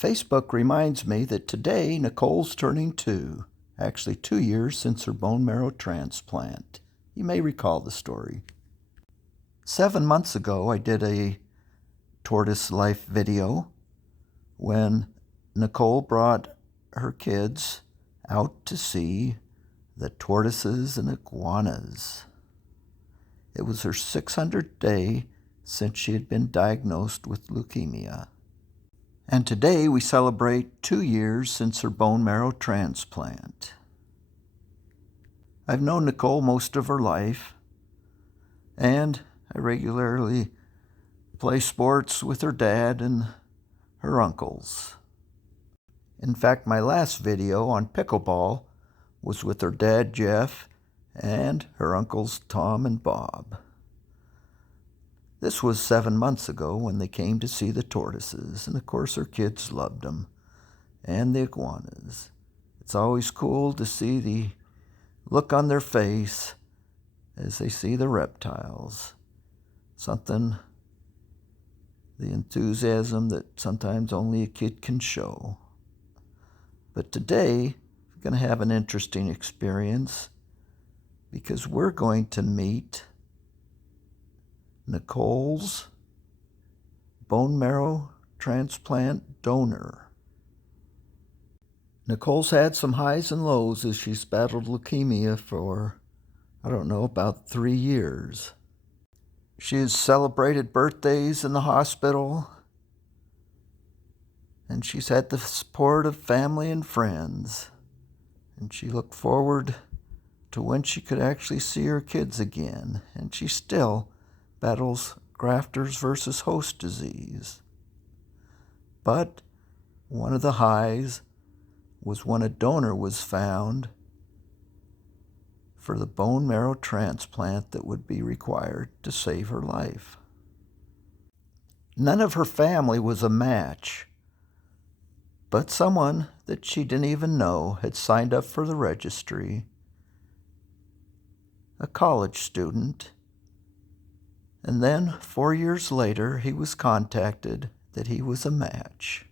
Facebook reminds me that today Nicole's turning 2, actually 2 years since her bone marrow transplant. You may recall the story. 7 months ago, I did a Tortoise Life video when Nicole brought her kids out to see the tortoises and iguanas. It was her 600th day since she had been diagnosed with leukemia. And today we celebrate 2 years since her bone marrow transplant. I've known Nicole most of her life, and I regularly play sports with her dad and her uncles. In fact, my last video on pickleball was with her dad, Jeff, and her uncles, Tom and Bob. This was 7 months ago when they came to see the tortoises, and of course her kids loved them, and the iguanas. It's always cool to see the look on their face as they see the reptiles. Something, the enthusiasm that sometimes only a kid can show. But today, we're going to have an interesting experience because we're going to meet Nicole's bone marrow transplant donor. Nicole's had some highs and lows as she's battled leukemia for, about 3 years. She's celebrated birthdays in the hospital, and she's had the support of family and friends. And she looked forward to when she could actually see her kids again. And she still battles grafters versus host disease. But one of the highs was when a donor was found for the bone marrow transplant that would be required to save her life. None of her family was a match, but someone that she didn't even know had signed up for the registry, a college student. And then 4 years later, he was contacted that he was a match.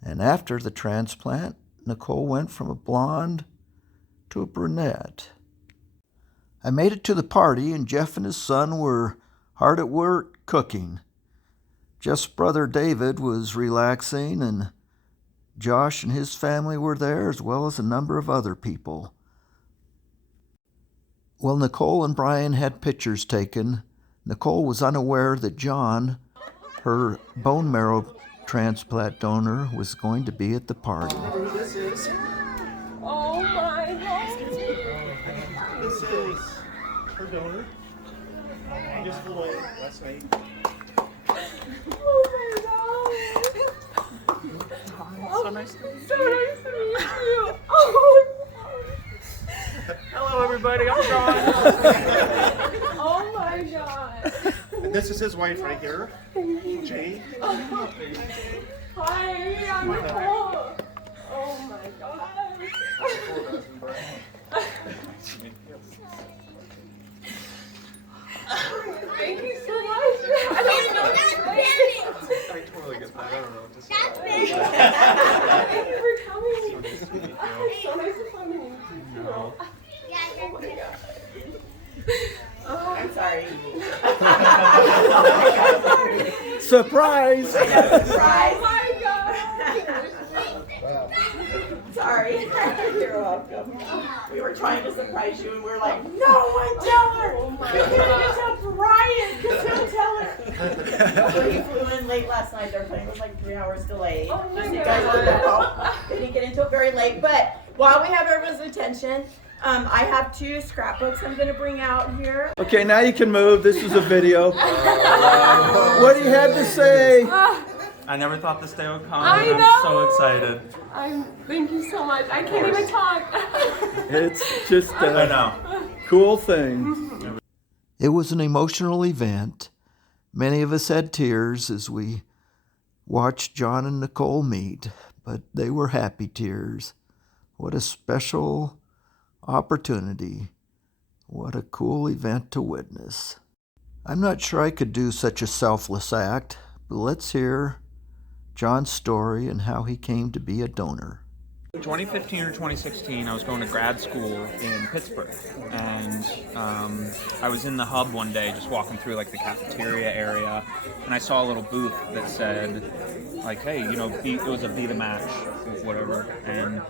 And after the transplant, Nicole went from a blonde to a brunette. I made it to the party, and Jeff and his son were hard at work cooking. Jeff's brother David was relaxing, and Josh and his family were there, as well as a number of other people. Well, Nicole and Brian had pictures taken. Nicole was unaware that John, her bone marrow transplant donor, was going to be at the party. This is. Oh my God. This is her donor. Just flew away last night. Oh my God. So nice to meet you. So nice to meet you. Oh. Hello, everybody. I'm John. Oh my God. This is his wife right here, Jay. Hi, I'm Nicole. Oh my God. Thank you so much. I totally get that. I don't know what to say. Thank you for coming. It's so nice to finally meet you. No. Oh my God. Oh, I'm sorry. Surprise! Surprise! Oh my God. Sorry. You're welcome. We were trying to surprise you and we were like, no one tell her! Oh my You're gonna just God. tell Brian because he'll tell her. So he flew in late last night. Their plane was like 3 hours delayed. Oh my Just so you guys God. know. They didn't get into it very late. But while we have everyone's attention, I have 2 scrapbooks I'm going to bring out here. Okay, now you can move. This is a video. What do you have to say? I never thought this day would come. I and know. I'm so excited. Thank you so much. I can't even talk. It's just I a know. cool thing. It was an emotional event. Many of us had tears as we watched John and Nicole meet, but they were happy tears. What a special opportunity. What a cool event to witness. I'm not sure I could do such a selfless act, but let's hear John's story and how he came to be a donor. 2015 or 2016, I was going to grad school in Pittsburgh, and I was in the hub one day just walking through like the cafeteria area, and I saw a little booth that said like, hey, you know, it was a Be The Match, whatever, and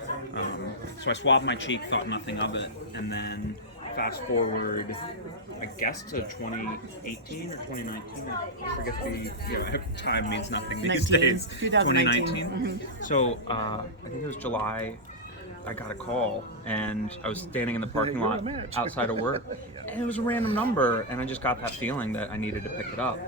so I swabbed my cheek, thought nothing of it, and then fast forward, I guess, to 2018 or 2019. I forget time means nothing these days. 2019. So I think it was July. I got a call, and I was standing in the parking lot outside of work, and it was a random number, and I just got that feeling that I needed to pick it up,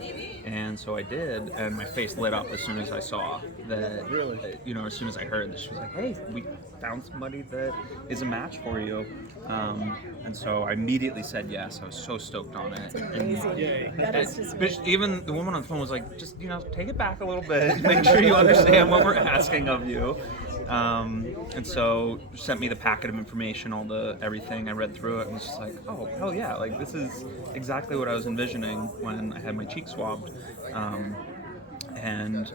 and so I did, and my face lit up as soon as I saw that. Really? You know, as soon as I heard that she was like, "Hey, we found somebody that is a match for you," and so I immediately said yes. I was so stoked on it. But even the woman on the phone was like, "Just take it back a little bit, make sure you understand what we're asking of you." And so sent me the packet of information, everything. I read through it and was just like, oh, hell yeah, like this is exactly what I was envisioning when I had my cheek swabbed. And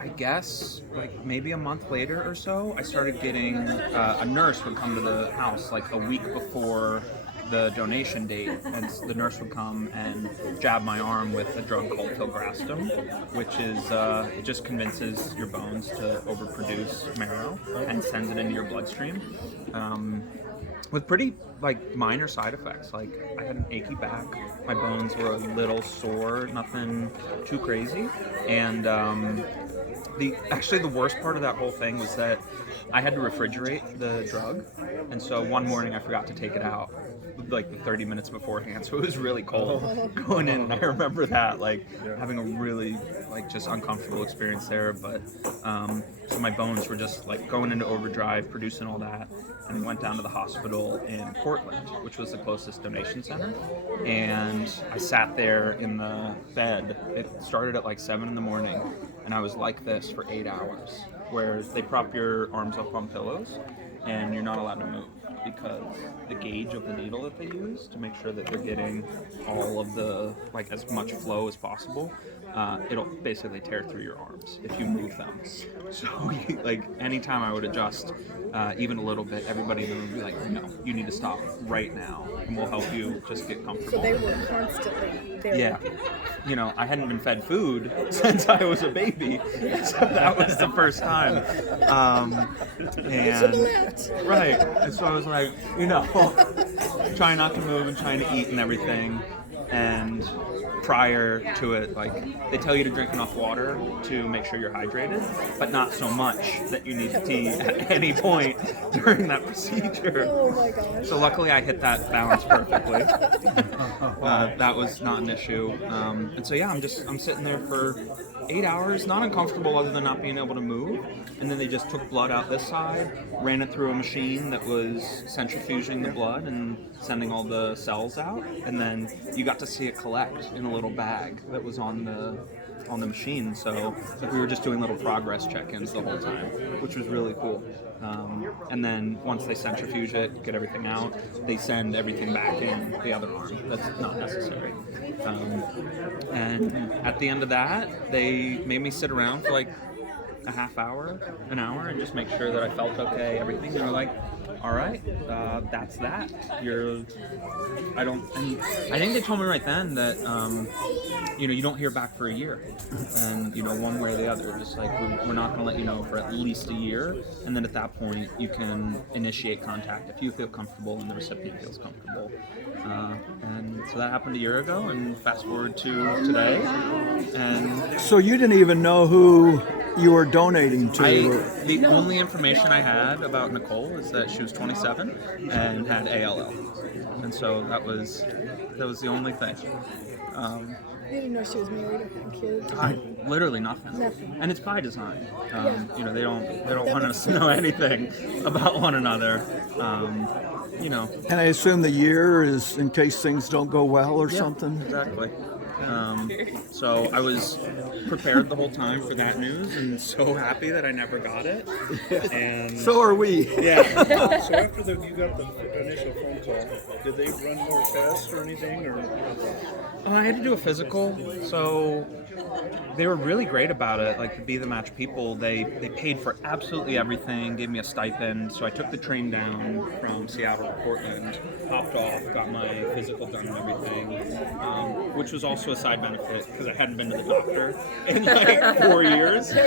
I guess like maybe a month later or so, I started getting, a nurse would come to the house like a week before the donation date, and the nurse would come and jab my arm with a drug called filgrastim, which is it just convinces your bones to overproduce marrow and sends it into your bloodstream, with pretty like minor side effects. Like I had an achy back, my bones were a little sore, nothing too crazy, and the worst part of that whole thing was that I had to refrigerate the drug, and so one morning I forgot to take it out like 30 minutes beforehand, so it was really cold going in, and I remember that like having a really like just uncomfortable experience there, but so my bones were just like going into overdrive, producing all that, and we went down to the hospital in Portland, which was the closest donation center, and I sat there in the bed. It started at like 7 in the morning, and I was like this for 8 hours, where they prop your arms up on pillows and you're not allowed to move, because the gauge of the needle that they use to make sure that they're getting all of the, like, as much flow as possible, it'll basically tear through your arms if you move them. So, like, anytime I would adjust even a little bit, everybody in the room would be like, no, you need to stop right now, and we'll help you just get comfortable. So they were constantly there. Yeah. You know, I hadn't been fed food since I was a baby, so that was the first time. And right, and so I was like, trying not to move and trying to eat and everything. And prior to it, like, they tell you to drink enough water to make sure you're hydrated, but not so much that you need to pee at any point during that procedure. Oh my gosh. So luckily I hit that balance perfectly. That was not an issue. And so yeah, I'm sitting there for 8 hours, not uncomfortable other than not being able to move. And then they just took blood out this side, ran it through a machine that was centrifuging the blood and sending all the cells out. And then you got to see it collect in a little bag that was on the machine. So we were just doing little progress check-ins the whole time, which was really cool. And then once they centrifuge it, get everything out, they send everything back in the other arm. That's not necessary. And at the end of that, they made me sit around for like a half hour, an hour, and just make sure that I felt okay, everything. They were like, all right, that's that. I think they told me right then that, you don't hear back for a year. And, one way or the other, just like, we're not going to let you know for at least a year. And then at that point, you can initiate contact if you feel comfortable and the recipient feels comfortable. And so that happened a year ago, and fast forward to today. And So you didn't even know who you were donating to? The only information I had about Nicole is that she was 27 and had ALL. And so that was the only thing. You didn't know she was married or had kids? Literally nothing. Nothing. And it's by design. They don't want us to know anything about one another. And I assume the year is in case things don't go well or something? Exactly. So I was prepared the whole time for that news, and so happy that I never got it. And So are we. yeah. So after you got the initial phone call, did they run more tests or anything? Or I had to do a physical, so they were really great about it. Like the Be the Match people, they paid for absolutely everything, gave me a stipend. So I took the train down from Seattle to Portland, hopped off, got my physical done and everything, which was also a side benefit because I hadn't been to the doctor in like 4 years. So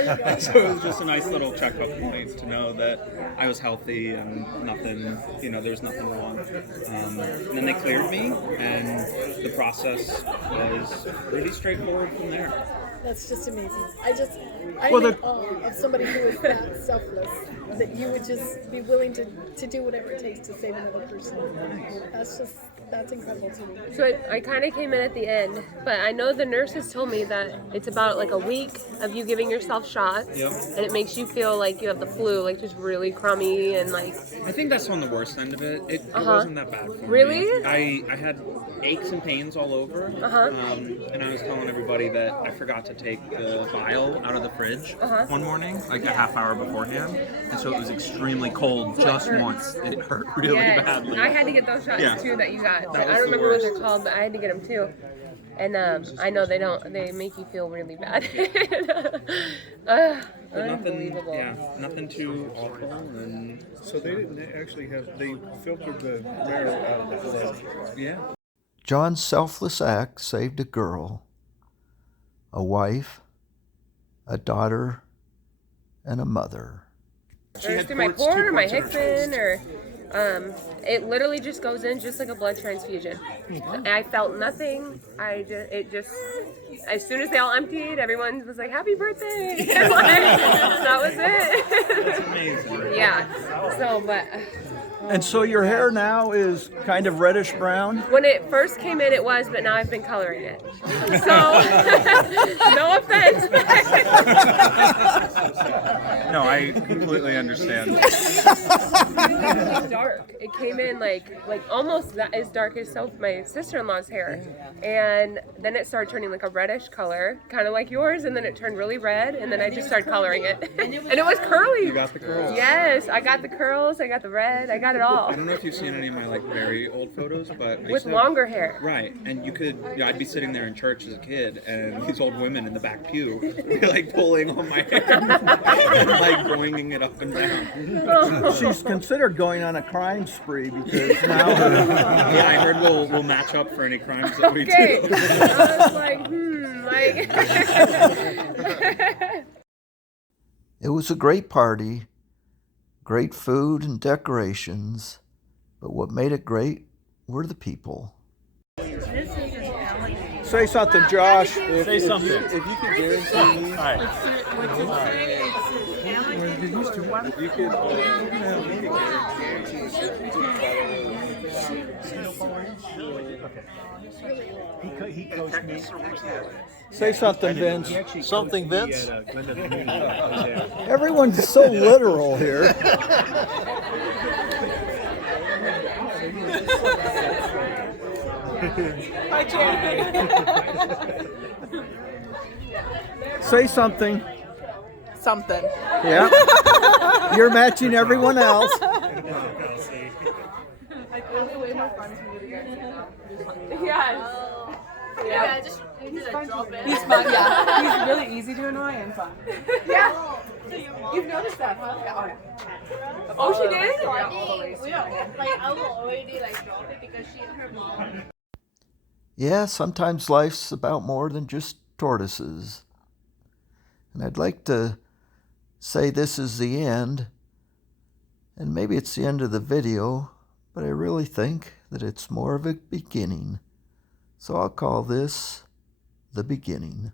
it was just a nice little checkup point to know that I was healthy and nothing, there was nothing wrong. And then they cleared me, and the process was pretty straightforward from there. That's just amazing. I'm Well, in awe of somebody who is that selfless, that you would just be willing to do whatever it takes to save another person. That's incredible to me. So I kind of came in at the end, but I know the nurses told me that it's about like a week of you giving yourself shots, Yep. and it makes you feel like you have the flu, like just really crummy and like. I think that's on the worst end of it. It wasn't that bad for Really? me. I had aches and pains all over, and I was telling everybody that I forgot to take the vial out of the fridge one morning, like a half hour beforehand, and so it was extremely cold just once. It hurt really badly. I had to get those shots too that you got. That was I don't the remember what worst. they're called, but I had to get them too. And I know they make you feel really bad. But Unbelievable. nothing too awful. And So they didn't actually they filtered the marrow out of the blood. yeah. John's selfless act saved a girl, a wife, a daughter, and a mother. Or it's through my port or my Hickman or it literally just goes in just like a blood transfusion. I felt nothing. As soon as they all emptied, everyone was like, "Happy birthday!" That was it. That's amazing. Yeah. So, but And so your hair now is kind of reddish brown? when it first came in, it was, but now I've been coloring it. So, no offense. No, I completely understand. It was dark. It came in like almost as dark as my sister-in-law's hair, and then it started turning like a reddish color, kind of like yours, and then it turned really red, and then I just started coloring it, and it was curly. You got the curls. Yes, I got the curls, I got the red, I got it all. I don't know if you've seen any of my like very old photos, but I With used to- longer hair. Right, and you could, I'd be sitting there in church as a kid, and these old women in the back pew would be like pulling on my hair, and like boinging it up and down. She's considered going on a crime spree because now her Yeah, I heard we'll match up for any crimes that we Okay, do. I was like, It was a great party, great food and decorations, but what made it great were the people. say something, Josh. Say something. If you could guarantee me, you could He coached me. Say something, Vince. Something, Vince. Everyone's so literal here. Hi, Jeremy. Say something. Something. Yeah. You're matching everyone else. yes. Yeah, just you need to like drop it. He's fun, yeah. He's really easy to annoy and fun. Yeah. You've noticed that, huh? Yeah, oh, yeah. Oh, she did? So I think we are like I will already like drop it because she and her mom. Yeah, sometimes life's about more than just tortoises. And I'd like to say this is the end, and maybe it's the end of the video, but I really think that it's more of a beginning. So I'll call this the beginning.